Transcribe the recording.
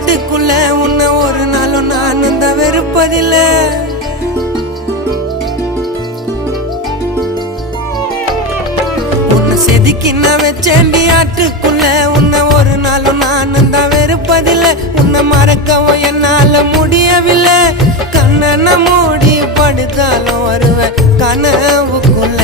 வீட்டுக்குள்ள உன்னை ஒரு நாளும் நான் தான் வெறுப்பதில்ல. உன்னை செதுக்கி நான் வச்சேண்டி ஆட்டுக்குள்ள உன்னை ஒரு நாளும் நான் தான் வெறுப்பதில்ல. உன்னை மறக்கவும் என்னால முடியவில்லை. கண்ணனை மூடி படுத்தாலும் வருவேன் கனவுக்குள்ள.